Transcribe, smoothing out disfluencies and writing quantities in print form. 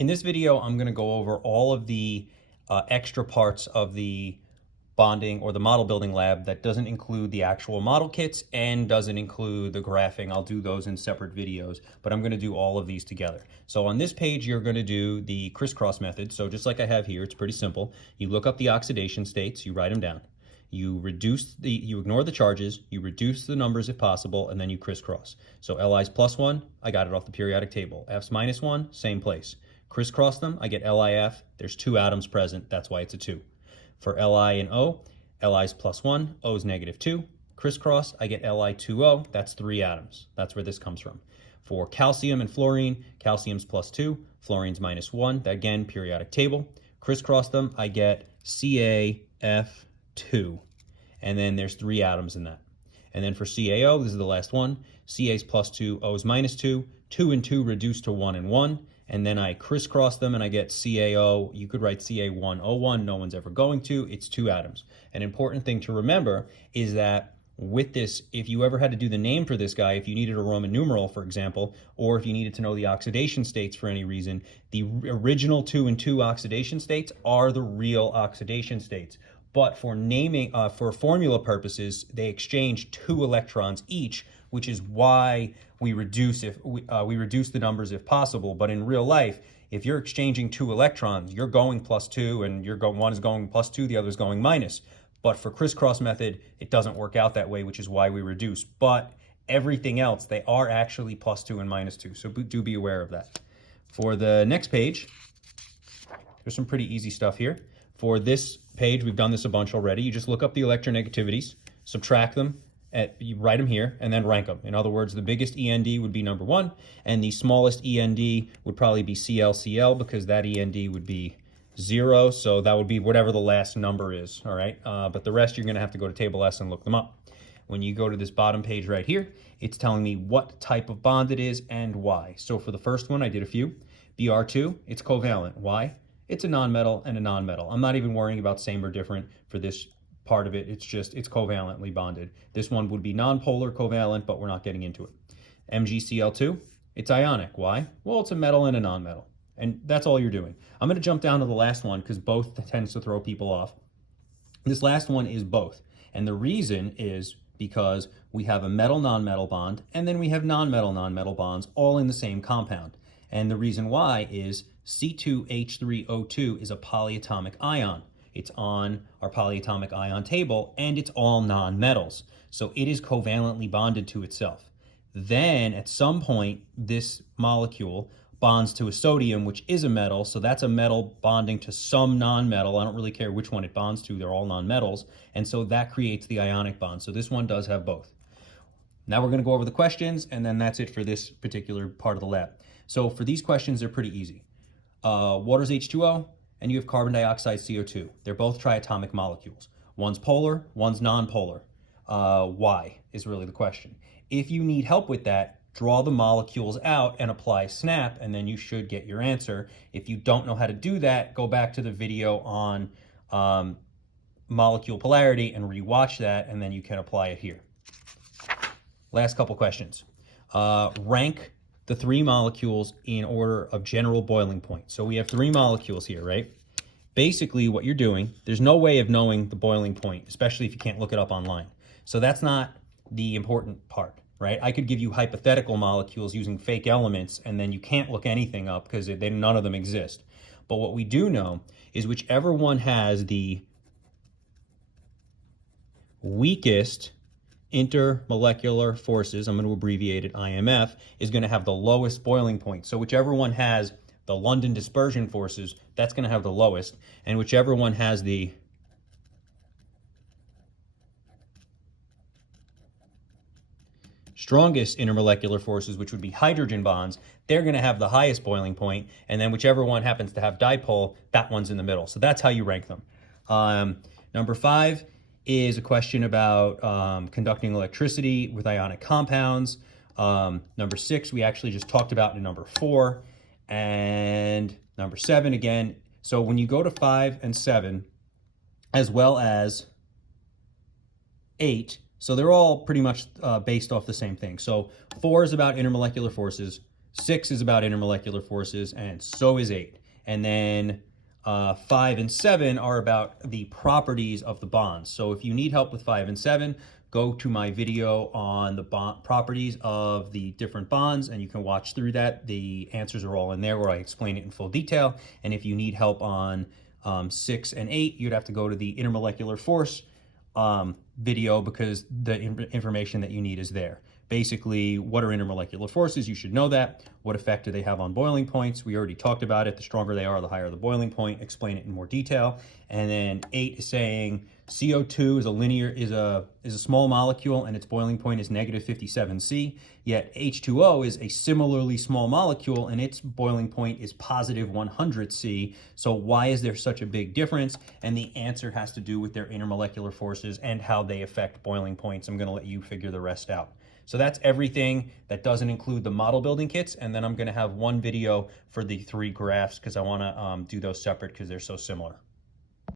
In this video, I'm going to go over all of the extra parts of the bonding or the model building lab that doesn't include the actual model kits and doesn't include the graphing. I'll do those in separate videos, but I'm going to do all of these together. So on this page, you're going to do the crisscross method. So just like I have here, it's pretty simple. You look up the oxidation states, you write them down. You ignore the charges, you reduce the numbers if possible, and then you crisscross. So Li's +1, I got it off the periodic table. F's -1, same place. Crisscross them, I get LiF. There's 2 atoms present, that's why it's a 2. For Li and O, Li's +1, O's -2. Crisscross, I get Li2O, that's 3 atoms. That's where this comes from. For calcium and fluorine, calcium's +2, fluorine's -1. That again, periodic table. Crisscross them, I get CaF2. And then there's 3 atoms in that. And then for CaO, this is the last one. Ca's +2, O's -2. 2 and 2 reduced to 1 and 1. And then I crisscross them and I get CaO. You could write Ca1O1. No one's ever going to. It's 2 atoms. An important thing to remember is that with this, if you ever had to do the name for this guy, if you needed a Roman numeral, for example, or if you needed to know the oxidation states for any reason, the original 2 and 2 oxidation states are the real oxidation states. But for naming, for formula purposes, they exchange 2 electrons each, which is why we reduce the numbers if possible. But in real life, if you're exchanging 2 electrons, you're going +2, and one is going +2, the other is going minus. But for crisscross method, it doesn't work out that way, which is why we reduce. But everything else, they are actually +2 and -2. So do be aware of that. For the next page, there's some pretty easy stuff here. For this page, we've done this a bunch already. You just look up the electronegativities, subtract them, you write them here, and then rank them. In other words, the biggest END would be number 1, and the smallest END would probably be ClCl, because that END would be 0, so that would be whatever the last number is, all right? But the rest, you're going to have to go to Table S and look them up. When you go to this bottom page right here, it's telling me what type of bond it is and why. So for the first one, I did a few. Br2, it's covalent. Why? It's a nonmetal and a nonmetal. I'm not even worrying about same or different for this part of it. It's covalently bonded. This one would be nonpolar covalent, but we're not getting into it. MgCl2, it's ionic. Why? Well, it's a metal and a nonmetal. And that's all you're doing. I'm going to jump down to the last one because both tends to throw people off. This last one is both. And the reason is because we have a metal-nonmetal bond, and then we have nonmetal-nonmetal bonds all in the same compound. And the reason why is C2H3O2 is a polyatomic ion. It's on our polyatomic ion table, and it's all nonmetals. So it is covalently bonded to itself. Then at some point, this molecule bonds to a sodium, which is a metal. So that's a metal bonding to some nonmetal. I don't really care which one it bonds to. They're all nonmetals. And so that creates the ionic bond. So this one does have both. Now we're going to go over the questions, and then that's it for this particular part of the lab. So for these questions, they're pretty easy. Water's H2O, and you have carbon dioxide CO2. They're both triatomic molecules. One's polar, one's nonpolar. Why is really the question. If you need help with that, draw the molecules out and apply SNAP, and then you should get your answer. If you don't know how to do that, go back to the video on molecule polarity and rewatch that, and then you can apply it here. Last couple questions. Rank the 3 molecules in order of general boiling point. So we have 3 molecules here, right? Basically what you're doing, there's no way of knowing the boiling point, especially if you can't look it up online. So that's not the important part, right? I could give you hypothetical molecules using fake elements, and then you can't look anything up because none of them exist. But what we do know is whichever one has the weakest intermolecular forces, I'm going to abbreviate it IMF, is going to have the lowest boiling point. So whichever one has the London dispersion forces, that's going to have the lowest. And whichever one has the strongest intermolecular forces, which would be hydrogen bonds, they're going to have the highest boiling point. And then whichever one happens to have dipole, that one's in the middle. So that's how you rank them. Number 5 is a question about conducting electricity with ionic compounds. Number 6, we actually just talked about in number 4. And number 7, again. So when you go to 5 and 7, as well as 8, so they're all pretty much based off the same thing. So 4 is about intermolecular forces. 6 is about intermolecular forces, and so is 8. And then 5 and 7 are about the properties of the bonds. So if you need help with 5 and 7, go to my video on the properties of the different bonds, and you can watch through that. The answers are all in there where I explain it in full detail. And if you need help on 6 and 8, you'd have to go to the intermolecular force video, because the information that you need is there. Basically, what are intermolecular forces? You should know that. What effect do they have on boiling points? We already talked about it. The stronger they are, the higher the boiling point. Explain it in more detail. And then 8 is saying CO2 is a small molecule and its boiling point is negative 57 C. Yet H2O is a similarly small molecule and its boiling point is positive 100 C. So why is there such a big difference? And the answer has to do with their intermolecular forces and how they affect boiling points. I'm going to let you figure the rest out. So that's everything. That doesn't include the model building kits. And then I'm going to have one video for the 3 graphs, because I want to do those separate because they're so similar.